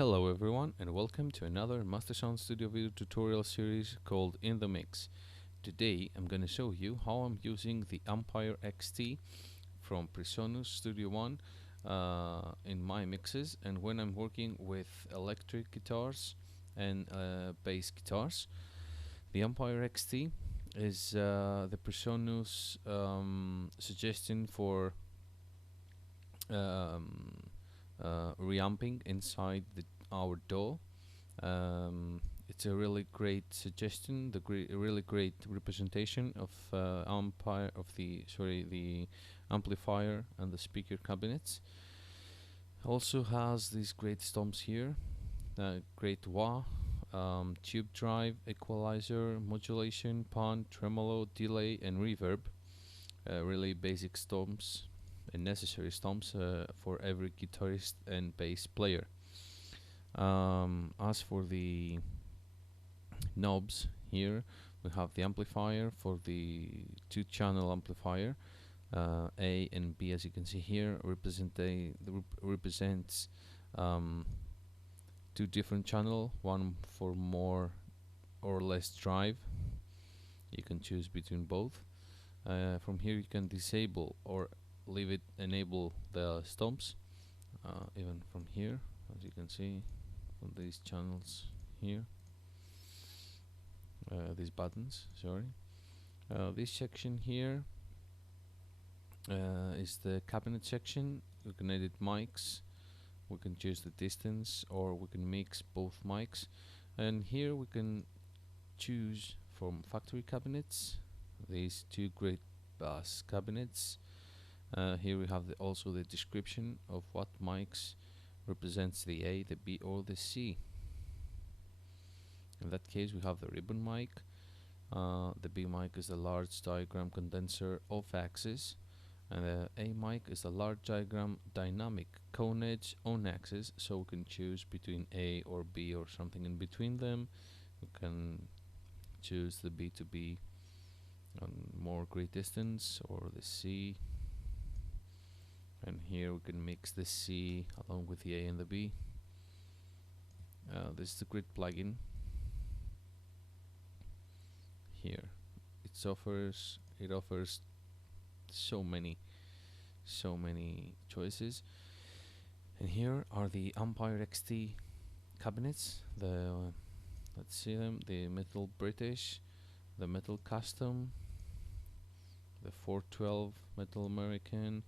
Hello everyone and welcome to another Mastersound Studio video tutorial series called In the Mix. Today I'm going to show you how I'm using the Ampire XT from PreSonus Studio One in my mixes, and when I'm working with electric guitars and bass guitars. The Ampire XT is the PreSonus suggestion for reamping inside our DAW. It's a really great suggestion, really great representation of the amplifier and the speaker cabinets. Also has these great stomps here, great wah, tube drive, equalizer, modulation, pan, tremolo, delay, and reverb. Really basic stomps and necessary stomps for every guitarist and bass player. As for the knobs, here we have the amplifier for the two-channel amplifier. A and B, as you can see here, represents two different channels, one for more or less drive. You can choose between both. From here you can disable or enable the stomps, even from here, as you can see from these channels here, these buttons, this section here is the cabinet section. We can edit mics, we can choose the distance, or we can mix both mics, and here we can choose from factory cabinets, these two great bass cabinets. Here we have also the description of what mics represents the A, the B, or the C. In that case we have the ribbon mic. The B mic is the large diagram condenser off-axis, and the A mic is the large diagram dynamic cone edge on-axis, so we can choose between A or B or something in between them. We can choose the B to be on more great distance, or the C, and here we can mix the C along with the A and the B. This is the grid plugin. Here it offers so many choices, and here are the Ampire XT cabinets. Let's see them: the Metal British, the Metal Custom, the 412 Metal American,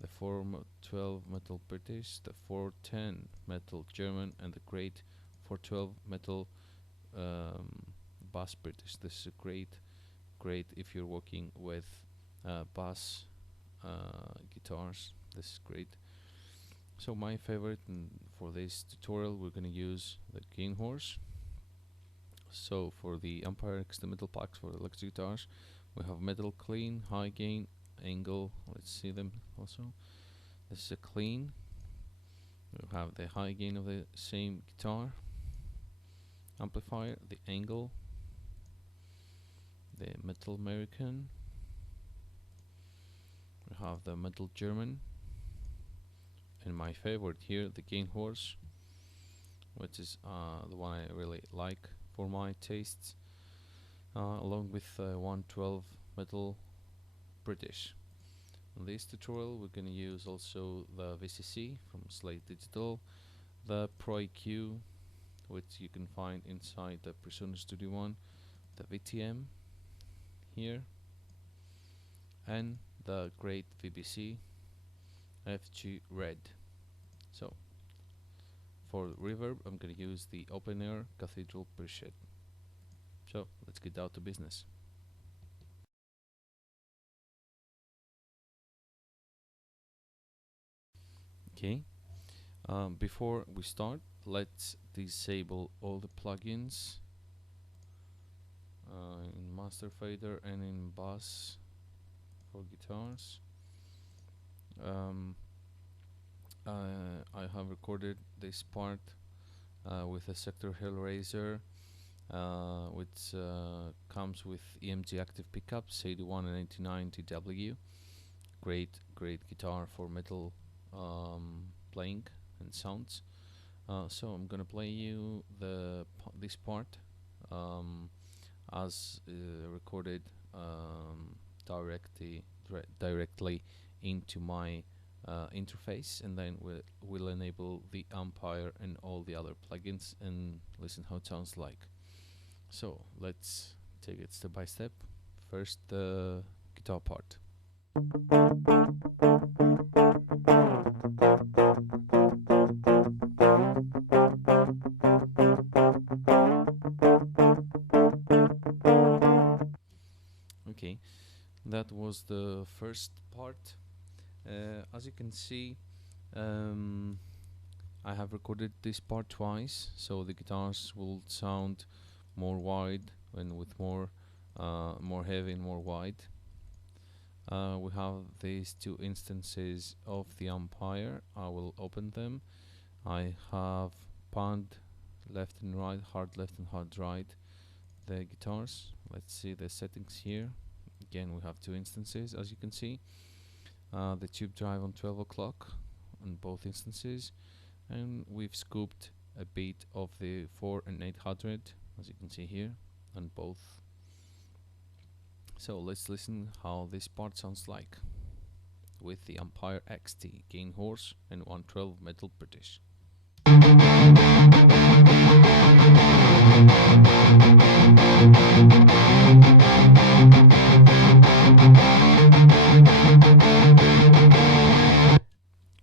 the 412 Metal British, the 410 Metal German, and the great 412 Metal Bass British. This is a great if you're working with bass guitars. This is great. So my favorite, for this tutorial we're going to use the King Horse. So for the Ampire XT Metal Packs for electric guitars, we have metal clean, high gain, angle. Let's see them also. This is a clean. We have the high gain of the same guitar amplifier, the angle, the Metal American. We have the Metal German, and my favorite here, the Gain Horse, which is the one I really like for my tastes, along with 112 Metal British. In this tutorial we're going to use also the VCC from Slate Digital, the Pro EQ, which you can find inside the PreSonus Studio One, the VTM here, and the great VBC FG Red. So for reverb I'm going to use the Open Air Cathedral preset. So let's get down to business. Okay, before we start, let's disable all the plugins in Master Fader and in Bass for guitars. I have recorded this part with a Schecter Hellraiser, which comes with EMG active pickups, 81 and 89 TW. Great guitar for metal playing and sounds. So I'm gonna play you this part as recorded directly into my interface, and then we'll enable the Ampire and all the other plugins and listen how it sounds like. So let's take it step by step. First, the guitar part. Okay, that was the first part. As you can see, I have recorded this part twice, so the guitars will sound more wide and with more heavy and more wide. We have these two instances of the Ampire. I will open them. I have panned left and right, hard left and hard right the guitars. Let's see the settings here. Again, we have two instances, as you can see. The tube drive on 12 o'clock on both instances, and we've scooped a bit of the 4 and 800, as you can see here, on both. So let's listen how this part sounds like with the Ampire XT gain horse and 112 metal British.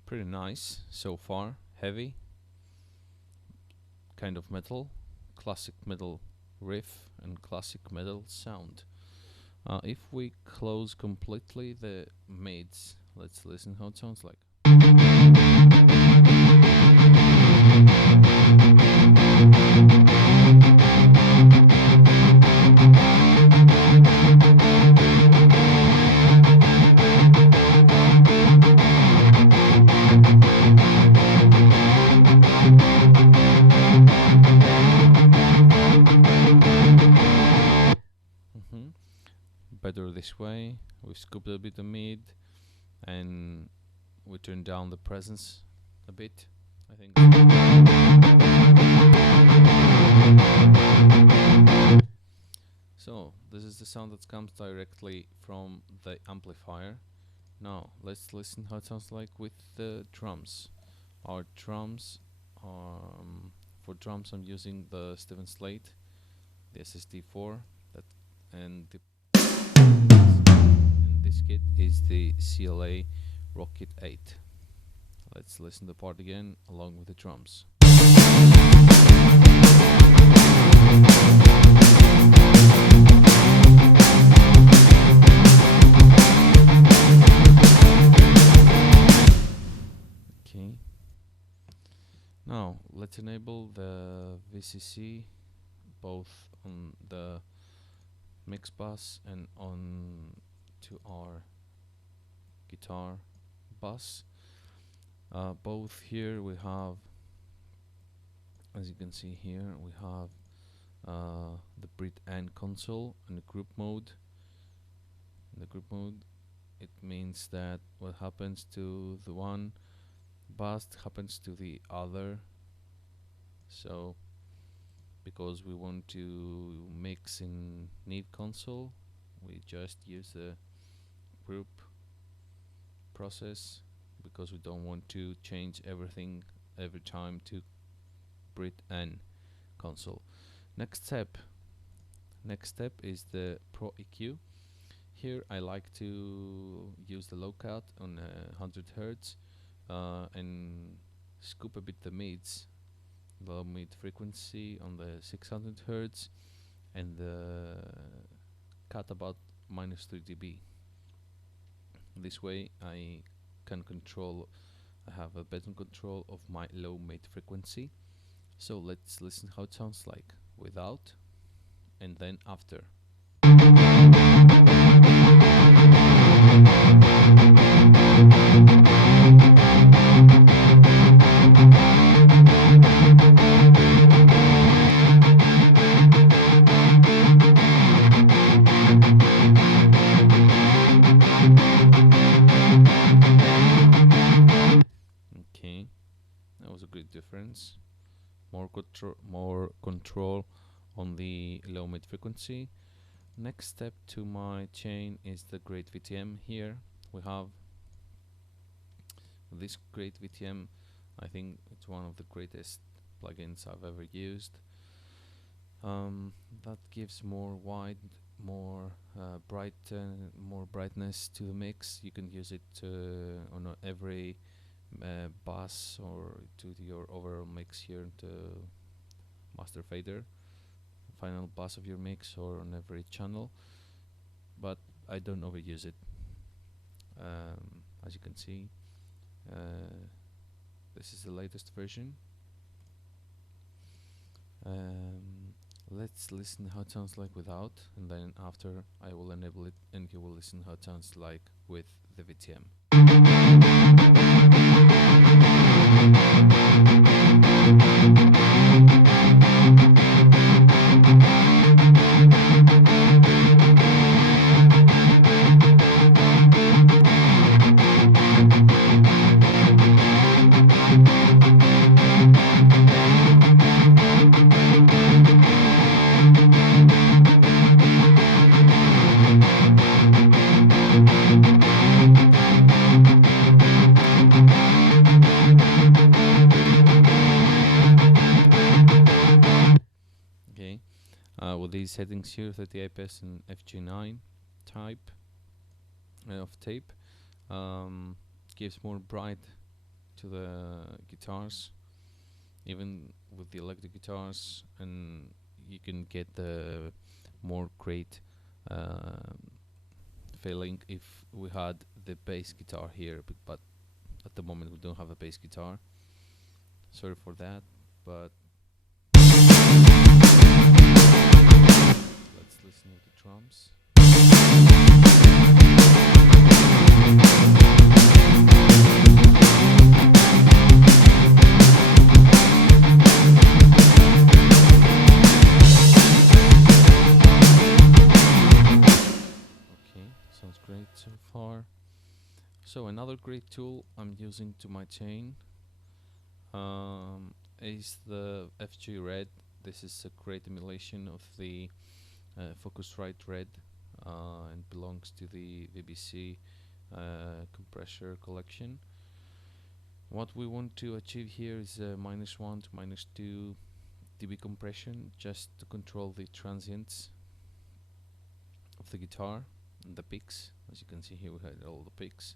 Pretty nice so far. Heavy, kind of metal, classic metal riff and classic metal sound. If we close completely the mids, let's listen how it sounds like. Better this way. We scooped a bit the mid and we turned down the presence a bit, I think. So this is the sound that comes directly from the amplifier. Now let's listen how it sounds like with the drums. Our drums, for drums I'm using the Steven Slate, the SSD4, and this kit is the CLA Rocket 8. Let's listen to the part again along with the drums. Okay. Now let's enable the VCC both on the mix bus and on to our guitar bus. Both here we have, as you can see here, we have the Brit N console and the group mode. In the group mode, it means that what happens to the one bus happens to the other. So because we want to mix in need console, we just use the group process because we don't want to change everything every time to Brit N console. Next step is the Pro EQ. Here I like to use the low cut on 100 Hz and scoop a bit the mids, low mid frequency on the 600 Hz, and cut about -3 dB. This way I can have a better control of my low mid frequency. So let's listen how it sounds like without and then after. Okay, that was a great difference. more control on the low mid frequency. Next step to my chain is the Great VTM. Here we have this Great VTM. I think it's one of the greatest plugins I've ever used. That gives more more brightness to the mix. You can use it on every bass or to your overall mix here into master fader, final bass of your mix, or on every channel. But I don't overuse it. As you can see, this is the latest version. Let's listen how it sounds like without, and then after I will enable it and you will listen how it sounds like with the VTM. With these settings here, 30 IPS and FG9 type of tape, gives more bright to the guitars, even with the electric guitars, and you can get the more great feeling if we had the bass guitar here, but at the moment we don't have a bass guitar. Sorry for that, but let's listen to the drums. Okay, sounds great so far. So another great tool I'm using to my chain is the FG Red. This is a great emulation of the Focusrite Red and belongs to the VBC compressor collection. What we want to achieve here is -1 to -2 dB compression, just to control the transients of the guitar and the picks. As you can see here, we had all the picks.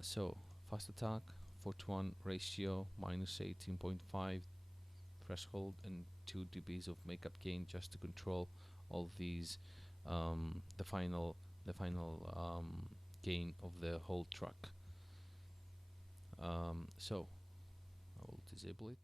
So fast attack, 4:1 ratio, -18.5 threshold, and 2 dBs of makeup gain, just to control all these, the final gain of the whole track. So I will disable it.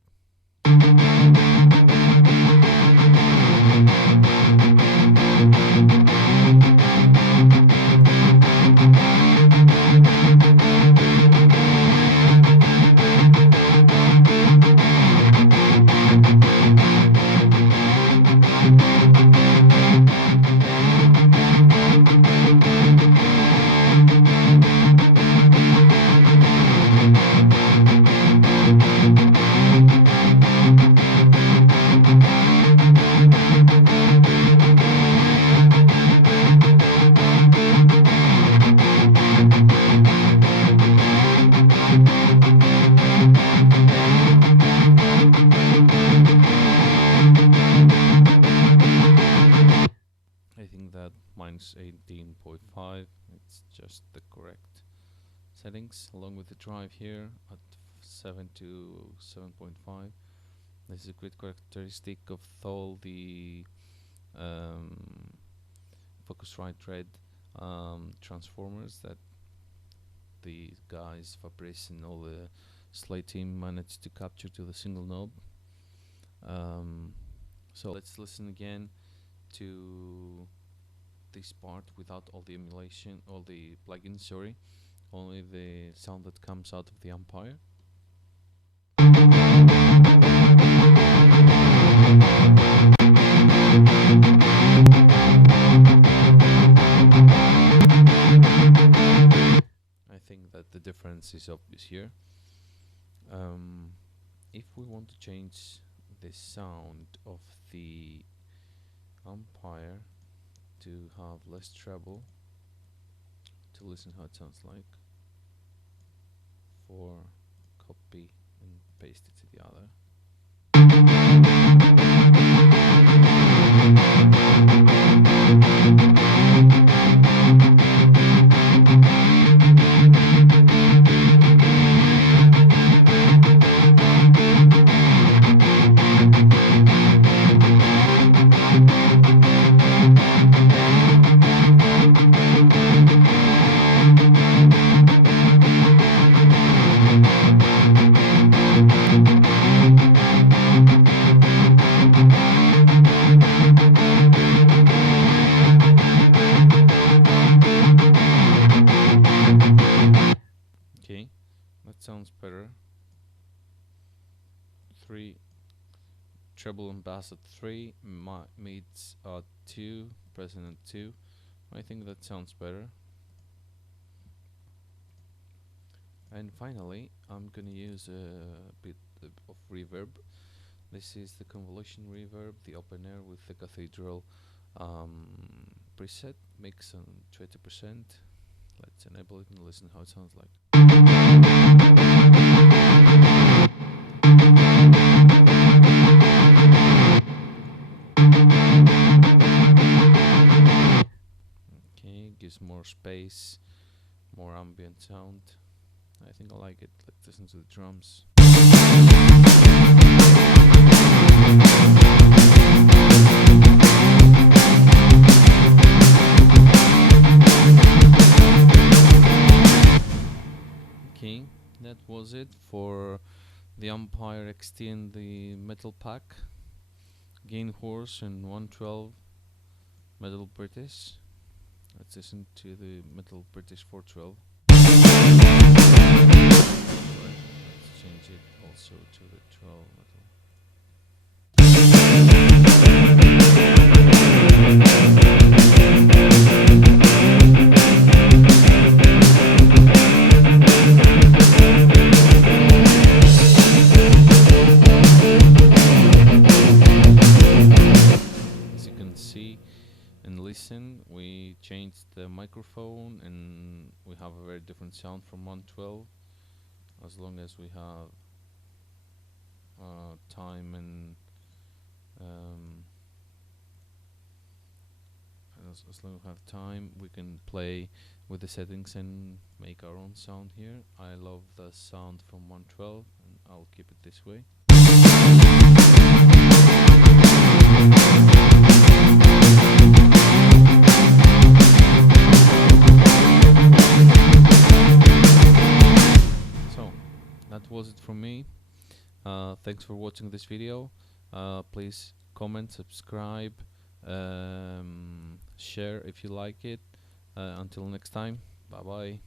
-18.5, it's just the correct settings, along with the drive here at 7 to 7.5. This is a great characteristic of all the Focusrite Red transformers that the guys Fabrice and all the Slate team managed to capture to the single knob. So let's listen again to this part without all the emulation, all the plugins, sorry, only the sound that comes out of the Ampire. I think that the difference is obvious here. if we want to change the sound of the Ampire to have less treble, to listen how it sounds like, for copy and paste it to the other. Okay, that sounds better. 3 treble and bass at 3, mids at 2, present at 2. I think that sounds better. And finally, I'm gonna use a bit of reverb. This is the convolution reverb, the open air with the cathedral preset, mix on 20%. Let's enable it and listen how it sounds like. Okay, gives more space, more ambient sound. I think I like it. Let's listen to the drums. Okay, that was it for the Ampire XT and the Metal Pack, Gain Horse and 112 Metal British. Let's listen to the Metal British 412. Let's change it also to the 12 metal. As you can see and listen, we changed the microphone and we have a very different sound from 112, as long as we have time and as long as we have time, we can play with the settings and make our own sound here. I love the sound from 112 and I'll keep it this way. So that was it from me. Thanks for watching this video. Please comment, subscribe, share if you like it. Until next time, bye bye.